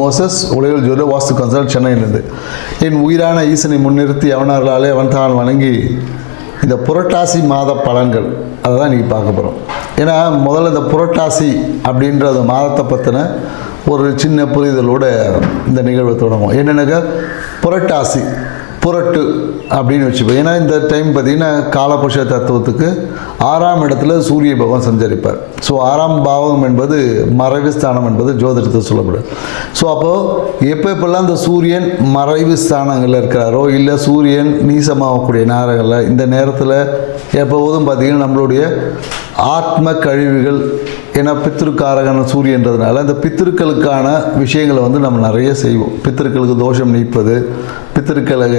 Moses உலகில் ஜோதி வாஸ்து consult சென்னையிலிருந்து. என் உயிரான ஈசனை முன்னிறுத்தி அவனார்களாலே அவன் தான் வணங்கி இந்த புரட்டாசி மாத பலன்கள். அதை தான் இன்றைக்கி பார்க்க போகிறோம் ஏன்னா முதல்ல இந்த புரட்டாசி அப்படின்ற அந்த மாதத்தை பற்றின ஒரு சின்ன புரிதலோட இந்த நிகழ்வை தொடங்கும் என்னென்னாக்கா புரட்டாசி. புரட்டு அப்படின்னு வச்சுப்போம். ஏன்னா இந்த டைம் பார்த்தீங்கன்னா காலபுருஷ தத்துவத்துக்கு ஆறாம் இடத்துல சூரிய பகவான் சஞ்சரிப்பார். ஸோ ஆறாம் பாவம் என்பது மறைவு ஸ்தானம் என்பது ஜோதிடத்தில் சொல்லப்படும் ஸோ அப்போது எப்போ எப்பெல்லாம் இந்த சூரியன் மறைவு ஸ்தானங்களில் இருக்கிறாரோ இல்லை சூரியன் நீசமாகக்கூடிய நேரங்களில் இந்த நேரத்தில் எப்போதும் பார்த்திங்கன்னா நம்மளுடைய ஆத்ம கழிவுகள் ஏன்னா பித்திருக்காரகன சூரியன்றதுனால இந்த பித்திருக்களுக்கான விஷயங்களை வந்து நம்ம நிறைய செய்வோம். பித்திருக்களுக்கு தோஷம் நீப்பது பித்திருக்களுக்கு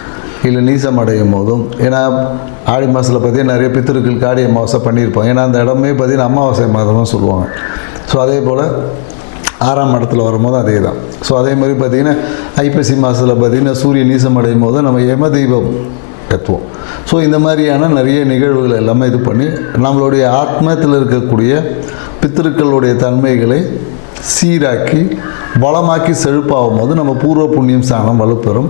இல்லை நீசம் அடையும் போதும். ஏன்னா ஆடி மாதத்தில் பார்த்தீங்கன்னா நிறைய பித்திருக்கள் காடி அமாவாசை பண்ணியிருப்பாங்க ஏன்னா அந்த இடமே பார்த்தீங்கன்னா அமாவாசை மாதமாக சொல்லுவாங்க. ஸோ அதே போல் ஆறாம் இடத்துல வரும்போது அதே தான். ஸோ அதே மாதிரி பார்த்திங்கன்னா ஐப்பசி மாதத்தில் பார்த்திங்கன்னா சூரிய நீசம் அடையும் போது நம்ம யம தெய்வம் கத்துவோம் ஸோ இந்த மாதிரியான நிறைய நிகழ்வுகள் எல்லாமே இது பண்ணி நம்மளுடைய ஆத்மத்தில் இருக்கக்கூடிய பித்திருக்களுடைய தன்மைகளை சீராக்கி வளமாக்கி செழிப்பாகும் போது நம்ம பூர்வ புண்ணியம் ஸ்தானம் வலுப்பெறும்.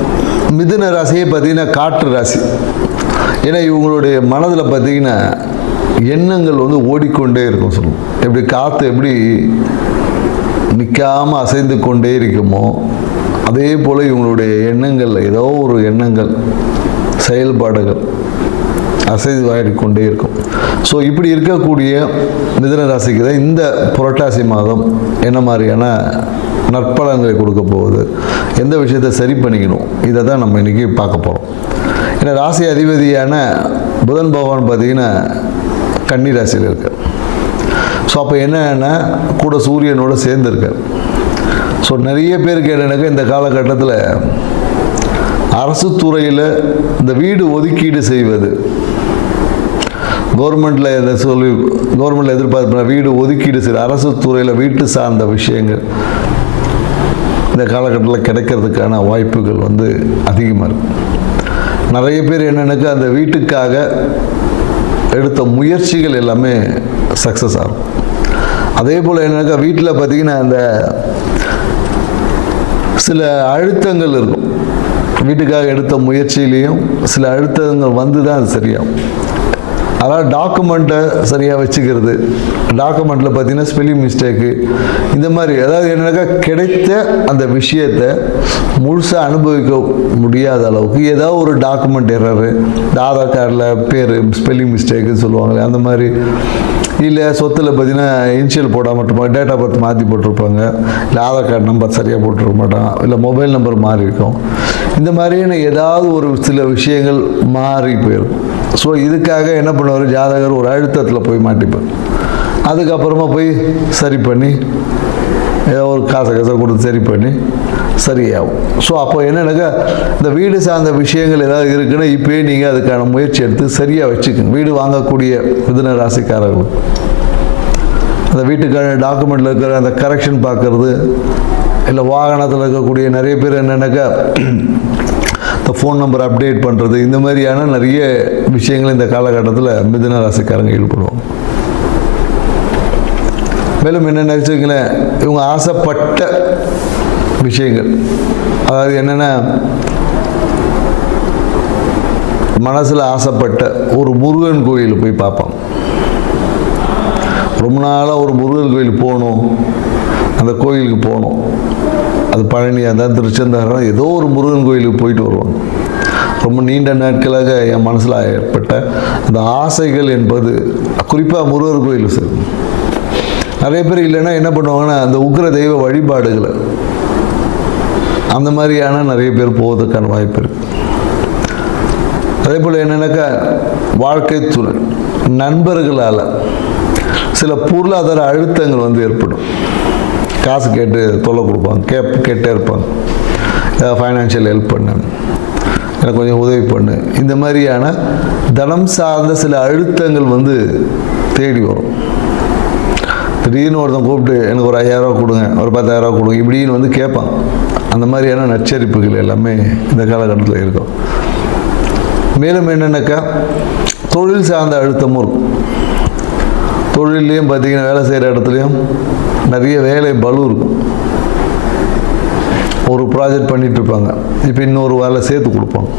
மிதுன ராசியே பார்த்தீங்கன்னா காற்று ராசி. ஏன்னா இவங்களுடைய மனதில் பார்த்தீங்கன்னா எண்ணங்கள் வந்து ஓடிக்கொண்டே இருக்கும் சொல்லுவோம். எப்படி காற்று எப்படி நிற்காமல் அசைந்து கொண்டே இருக்குமோ அதே போல் இவங்களுடைய எண்ணங்கள் ஏதோ ஒரு எண்ணங்கள் செயல்பாடுகள் அசைவாடிக்கொண்டே இருக்கும். ஸோ இப்படி இருக்கக்கூடிய மிதுன ராசிக்கு தான் இந்த புரட்டாசி மாதம் என்ன மாதிரியான நற்பலன்களை கொடுக்க போகுது. எந்த விஷயத்தை சரி பண்ணிக்கணும்? இதை தான் நம்ம இன்றைக்கி பார்க்க போகிறோம் ஏன்னா ராசி அதிபதியான புதன் பகவான் பார்த்திங்கன்னா கன்னி ராசியில் இருக்கார். ஸோ அப்போ என்னன்னா கூட சூரியனோட சேர்ந்துருக்கார். ஸோ நிறைய பேருக்கு என்னன்னாக்கா இந்த காலகட்டத்தில் அரசு துறையில் இந்த வீடு ஒதுக்கீடு செய்வது. கவர்மெண்ட்டில் எதை சொல்லி கவர்மெண்ட்டில் எதிர்பார்ப்பு வீடு ஒதுக்கீடு செய்ய அரசு துறையில் வீட்டு சார்ந்த விஷயங்கள். இந்த காலகட்டத்தில் கிடைக்கிறதுக்கான வாய்ப்புகள் வந்து அதிகமாக இருக்கும் நிறைய பேர் என்னென்னாக்கா அந்த வீட்டுக்காக எடுத்த முயற்சிகள் எல்லாமே சக்ஸஸ் ஆகும். அதே போல் என்னக்கா வீட்டில் பார்த்தீங்கன்னா அந்த சில அழுத்தங்கள் இருக்கும். வீட்டுக்காக எடுத்த முயற்சியிலையும் சில அழுத்தங்கள் வந்து தான் அது சரியாகும். அதாவது டாக்குமெண்ட்டை சரியாக வச்சுக்கிறது. டாக்குமெண்ட்டில் பார்த்தீங்கன்னா ஸ்பெல்லிங் மிஸ்டேக்கு இந்த மாதிரி அதாவது என்னன்னாக்கா கிடைத்த அந்த விஷயத்தை முழுசாக அனுபவிக்க முடியாத அளவுக்கு ஏதாவது ஒரு டாக்குமெண்ட் எரரு ஆதார் கார்டில் பேர் ஸ்பெல்லிங் மிஸ்டேக்குன்னு சொல்லுவாங்களே அந்த மாதிரி இல்லை சொத்தில் பார்த்தீங்கன்னா இனிஷியல் போட இருப்பாங்க டேட் ஆஃப் பர்த் மாற்றி போட்டிருப்பாங்க. இல்லை ஆதார் கார்டு நம்பர் சரியாக போட்டிருக்க மாட்டான். இல்லை மொபைல் நம்பர் மாறி இருக்கும். இந்த மாதிரியான ஏதாவது ஒரு சில விஷயங்கள் மாறி போயிருக்கும் ஸோ இதுக்காக என்ன பண்ணுவார்? ஜாதகர் ஒரு அழுத்தத்தில் போய் மாட்டிப்பார். அதுக்கப்புறமா போய் சரி பண்ணி ஏதோ ஒரு காசை காசை கொடுத்து சரி பண்ணி சரியாகும். ஸோ அப்போ என்னன்னாக்கா இந்த வீடு சார்ந்த விஷயங்கள் ஏதாவது இருக்குன்னா இப்போயே நீங்கள் அதுக்கான முயற்சி எடுத்து சரியாக வச்சுக்கணும் வீடு வாங்கக்கூடிய மிதுன ராசிக்காரர்கள். அந்த வீட்டுக்கான டாக்குமெண்ட்டில் இருக்கிற அந்த கரெக்ஷன் பார்க்குறது இல்லை வாகனத்தில் இருக்கக்கூடிய நிறைய பேர் என்னென்னாக்கா இந்த ஃபோன் நம்பர் அப்டேட் பண்ணுறது இந்த மாதிரியான நிறைய விஷயங்கள் இந்த காலகட்டத்தில் மிதுன ராசிக்காரங்க ஈடுபடுவோம் மேலும் என்னென்ன வச்சுக்கங்களேன் இவங்க ஆசைப்பட்ட விஷயங்கள். அதாவது என்னென்னா மனசில் ஆசைப்பட்ட ஒரு முருகன் கோயில் போய் பார்ப்பான் ரொம்ப நாளாக ஒரு முருகன் கோயில் போகணும் அந்த கோயிலுக்கு போகணும். அது பழனியாக இருந்தால் திருச்செந்தாரம் ஏதோ ஒரு முருகன் கோயிலுக்கு போயிட்டு வருவாங்க. ரொம்ப நீண்ட நாட்களாக என் மனசில் ஏற்பட்ட அந்த ஆசைகள் என்பது குறிப்பாக முருகர் கோயில் சார் நிறைய பேர் இல்லைன்னா என்ன பண்ணுவாங்கன்னா அந்த உக்ர தெய்வ வழிபாடுகளை. அந்த மாதிரியான நிறைய பேர் போவதற்கான வாய்ப்பு இருக்கு. அதே போல் என்னென்னாக்கா வாழ்க்கை துணை நண்பர்களால் சில பொருளாதார அழுத்தங்கள் வந்து ஏற்படும். காசு கேட்டு தொல்லை கொடுப்பாங்க கே கேட்டே இருப்பாங்க. ஏதாவது ஃபைனான்ஷியல் ஹெல்ப் பண்ணு எனக்கு கொஞ்சம் உதவி பண்ணு. இந்த மாதிரியான தனம் சார்ந்த சில அழுத்தங்கள் வந்து தேடி வரும். திடீர்னு ஒருத்தன் கூப்பிட்டு எனக்கு ஒரு ஐயாயிரரூவா கொடுங்க ஒரு பத்தாயிரரூவா கொடுங்க இப்படின்னு வந்து கேட்பான். அந்த மாதிரியான நச்சரிப்புகள் எல்லாமே இந்த காலகட்டத்தில் இருக்கும். மேலும் என்னென்னாக்கா? தொழில் சார்ந்த அழுத்தமும் இருக்கும். தொழிலையும் பார்த்தீங்கன்னா வேலை செய்கிற இடத்துலையும் நிறைய வேலை பலு இருக்கும். ஒரு ப்ராஜெக்ட் பண்ணிகிட்ருப்பாங்க இப்போ இன்னொரு வேலை சேர்த்து கொடுப்பாங்க.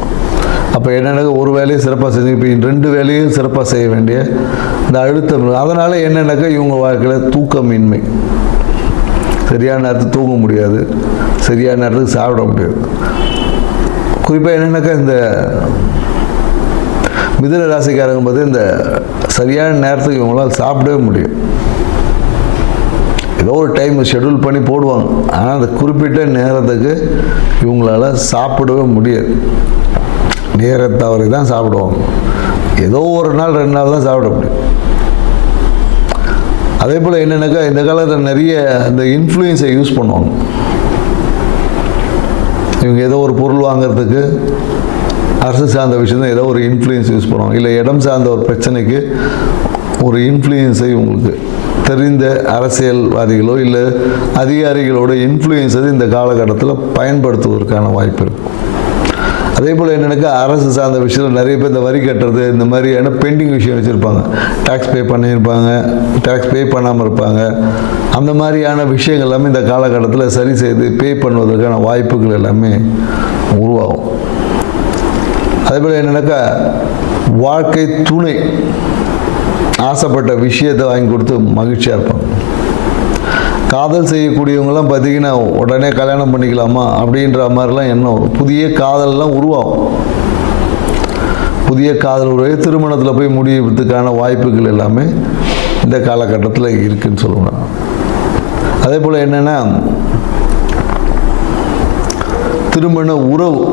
அப்போ என்னென்ன ஒரு வேலையை சிறப்பாக செஞ்சு இப்போ ரெண்டு வேலையும் சிறப்பாக செய்ய வேண்டிய இந்த அழுத்தம். அதனால் என்னென்னாக்கா இவங்க வாழ்க்கையில் தூக்கமின்மை. சரியான நேரத்துக்கு தூங்க முடியாது. சரியான நேரத்துக்கு சாப்பிட முடியாது. குறிப்பாக என்னென்னாக்கா இந்த மிதுன ராசிக்காரங்க பார்த்து இந்த சரியான நேரத்துக்கு இவங்களால் சாப்பிடவே முடியும். ஏதோ ஒரு டைம் ஷெட்யூல் பண்ணி போடுவாங்க. ஆனால் அந்த குறிப்பிட்ட நேரத்துக்கு இவங்களால சாப்பிடவே முடியாது. நேரத்தவரை தான் சாப்பிடுவாங்க ஏதோ ஒரு நாள் ரெண்டு நாள் தான் சாப்பிட முடியும் அதே போல் என்னென்னாக்கா இந்த காலத்தில் நிறைய இந்த இன்ஃப்ளூயன்ஸை யூஸ் பண்ணுவாங்க. இவங்க ஏதோ ஒரு பொருள் வாங்குறதுக்கு அரசு சார்ந்த விஷயத்தை ஏதோ ஒரு இன்ஃப்ளூயன்ஸ் யூஸ் பண்ணுவாங்க. இல்லை இடம் சார்ந்த ஒரு பிரச்சனைக்கு ஒரு இன்ஃப்ளூயன்ஸை உங்களுக்கு தெரிந்த அரசியல்வாதிகளோ இல்லை அதிகாரிகளோட இன்ஃப்ளூயன்ஸை இந்த காலகட்டத்தில் பயன்படுத்துவதற்கான வாய்ப்பு இருக்கும் அதே போல் என்னென்னாக்கா அரசு சார்ந்த விஷயத்தில் நிறைய பேர் இந்த வரி கட்டுறது இந்த மாதிரியான பெண்டிங் விஷயம் வச்சுருப்பாங்க. டேக்ஸ் பே பண்ணியிருப்பாங்க டேக்ஸ் பே பண்ணாமல் இருப்பாங்க. அந்த மாதிரியான விஷயங்கள் எல்லாமே இந்த காலகட்டத்தில் சரி செய்து பே பண்ணுவதற்கான வாய்ப்புகள் எல்லாமே உருவாகும். அதே போல் என்னென்னாக்கா வாழ்க்கை துணை ஆசைப்பட்ட விஷயத்தை வாங்கி கொடுத்து மகிழ்ச்சியாக இருப்பாங்க. காதல் செய்யக்கூடியவங்கெல்லாம் பார்த்தீங்கன்னா உடனே கல்யாணம் பண்ணிக்கலாமா? அப்படின்ற மாதிரிலாம் எண்ணம். வரும் புதிய காதல்லாம் உருவாகும். புதிய காதல் உறவை திருமணத்தில் போய் முடிவதுக்கான வாய்ப்புகள் எல்லாமே இந்த காலகட்டத்தில் இருக்குன்னு சொல்லுவேன் அதே போல் என்னென்னா திருமண உறவு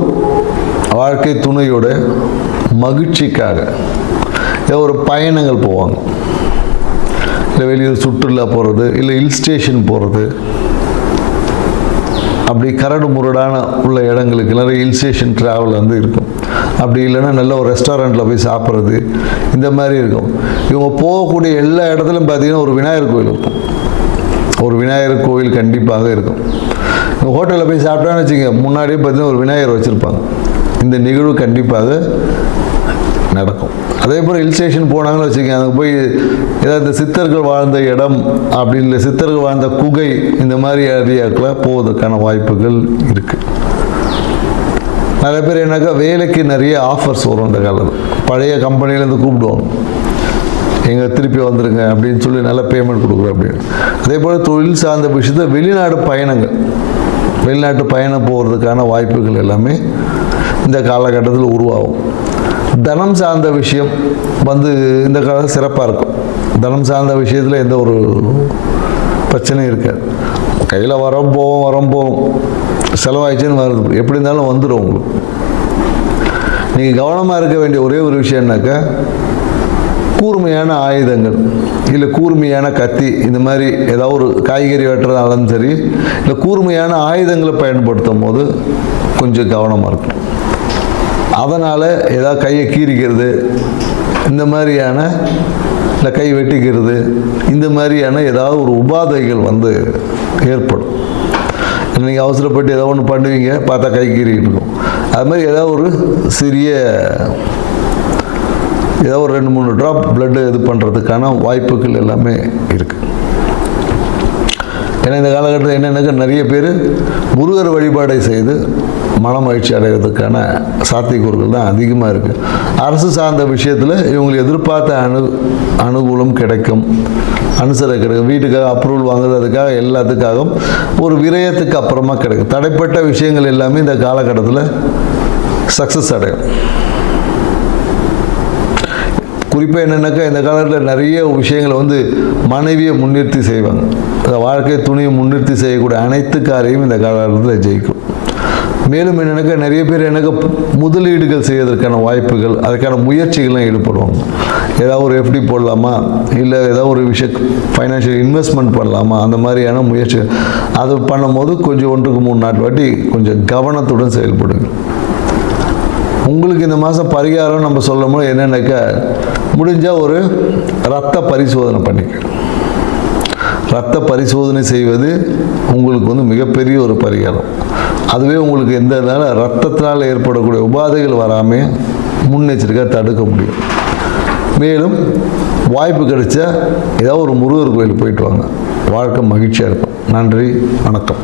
வாழ்க்கை துணையோட மகிழ்ச்சிக்காக ஏதோ ஒரு பயணங்கள் போவாங்க. இல்லை வெளியூர் சுற்றுலா போகிறது இல்லை ஹில் ஸ்டேஷன் போகிறது அப்படி கரடு முரடான உள்ள இடங்களுக்கு நிறைய ஹில் ஸ்டேஷன் ட்ராவல் வந்து இருக்கும். அப்படி இல்லைன்னா நல்ல ஒரு ரெஸ்டாரண்ட்டில் போய் சாப்பிட்றது இந்த மாதிரி இருக்கும். இவங்க போகக்கூடிய எல்லா இடத்துலையும் பார்த்தீங்கன்னா ஒரு விநாயகர் கோயில் இருக்கும். ஒரு விநாயகர் கோயில் கண்டிப்பாக இருக்கும். ஹோட்டலில் போய் சாப்பிட்டான்னு வச்சுக்கோங்க முன்னாடியே பார்த்தீங்கன்னா ஒரு விநாயகர் வச்சுருப்பாங்க. இந்த நிகழ்வு கண்டிப்பாக நடக்கும். அதே போல் ஹில் ஸ்டேஷன் போனாங்கன்னு வச்சுக்கோங்க அங்கே போய் ஏதாவது இந்த சித்தர்கள் வாழ்ந்த இடம் அப்படி இல்லை சித்தர்கள் வாழ்ந்த குகை இந்த மாதிரி ஏரியாக்களை போவதற்கான வாய்ப்புகள் இருக்குது நிறைய பேர் என்னக்கா வேலைக்கு நிறைய ஆஃபர்ஸ் வரும் இந்த காலத்தில். பழைய கம்பெனிலேருந்து கூப்பிடுவாங்க. எங்க திருப்பி வந்துடுங்க அப்படின்னு சொல்லி நல்ல பேமெண்ட் கொடுக்குறோம் அப்படின்னு. அதே போல் தொழில் சார்ந்த விஷயத்தில் வெளிநாடு பயணங்கள். வெளிநாட்டு பயணம் போகிறதுக்கான வாய்ப்புகள் எல்லாமே இந்த காலகட்டத்தில் உருவாகும். தனம் சார்ந்த விஷயம் வந்து இந்த காலம் சிறப்பாக இருக்கும். தனம் சார்ந்த விஷயத்தில் எந்த ஒரு பிரச்சனையும் இருக்காது. கையில் வரோம் போவோம் வரம் போவோம். செலவாயிடுச்சுன்னு வருது. எப்படி இருந்தாலும் வந்துடும் உங்களுக்கு. நீங்கள் கவனமாக இருக்க வேண்டிய ஒரே ஒரு விஷயம்னாக்கா கூர்மையான ஆயுதங்கள். இல்லை கூர்மையான கத்தி இந்த மாதிரி ஏதாவது ஒரு காய்கறி வெட்டுறதாலும் சரி இல்லை கூர்மையான ஆயுதங்களை பயன்படுத்தும் போது கொஞ்சம் கவனமாக இருக்கும் அதனால் ஏதாவது கையை கீறிக்கிறது இந்த மாதிரியான இல்லை கை வெட்டிக்கிறது இந்த மாதிரியான ஏதாவது ஒரு உபாதைகள் வந்து ஏற்படும். நீங்கள் அவசரப்பட்டு ஏதோ ஒன்று பண்ணுவீங்க பார்த்தா கை கீறிக்கிட்டு இருக்கும். அது மாதிரி ஏதாவது ஒரு சிறிய ஏதோ ஒரு ரெண்டு மூணு ட்ராப் பிளட்டு இது பண்ணுறதுக்கான வாய்ப்புகள் எல்லாமே இருக்குது ஏன்னா இந்த காலகட்டத்தில் என்னென்னாக்கா நிறைய பேர் முருகர் வழிபாடை செய்து மன மகிழ்ச்சி அடைகிறதுக்கான சாத்தியக்கூறுகள் தான் அதிகமாக இருக்குது அரசு சார்ந்த விஷயத்தில் இவங்களுக்கு எதிர்பார்த்த அணு அனுகூலம் கிடைக்கும். அனுசர கிடைக்கும். வீட்டுக்காக அப்ரூவல் வாங்குறதுக்காக எல்லாத்துக்காகவும் ஒரு விரயத்துக்கு அப்புறமா கிடைக்கும். தடைப்பட்ட விஷயங்கள் எல்லாமே இந்த காலகட்டத்தில் சக்ஸஸ் அடையும். குறிப்பாக என்னென்னாக்கா இந்த காலத்தில் நிறைய விஷயங்களை வந்து மனைவியை முன்னிறுத்தி செய்வாங்க. இந்த வாழ்க்கை துணியை முன்னிறுத்தி செய்யக்கூடிய அனைத்து காரையும் இந்த காலகட்டத்தில் ஜெயிக்கும். மேலும் என்னென்னாக்கா நிறைய பேர் எனக்கு முதலீடுகள் செய்வதற்கான வாய்ப்புகள் அதுக்கான முயற்சிகள்லாம் ஈடுபடுவாங்க. ஏதாவது ஒரு எஃப்டி போடலாமா? இல்லை ஏதாவது ஒரு விஷயம் ஃபைனான்ஷியல் இன்வெஸ்ட்மெண்ட் பண்ணலாமா? அந்த மாதிரியான முயற்சி அது பண்ணும்போது கொஞ்சம் ஒன்றுக்கு மூணு நாட்டு வாட்டி கொஞ்சம் கவனத்துடன் செயல்படுங்க. உங்களுக்கு இந்த மாதம் பரிகாரம் நம்ம சொல்லும் போது என்னென்னாக்கா முடிஞ்சால் ஒரு ரத்த பரிசோதனை பண்ணிக்க. ரத்த பரிசோதனை செய்வது உங்களுக்கு வந்து மிகப்பெரிய ஒரு பரிகாரம். அதுவே உங்களுக்கு எந்த இதனால ரத்தத்தினால் ஏற்படக்கூடிய உபாதைகள் வராமல் முன்னெச்சரிக்கை தடுக்க முடியும். மேலும் வாய்ப்பு கிடைச்சா ஏதாவது ஒரு முருகர் கோயில் போயிட்டு வாங்க. வாழ்க்கை மகிழ்ச்சியாக இருக்கும். நன்றி வணக்கம்.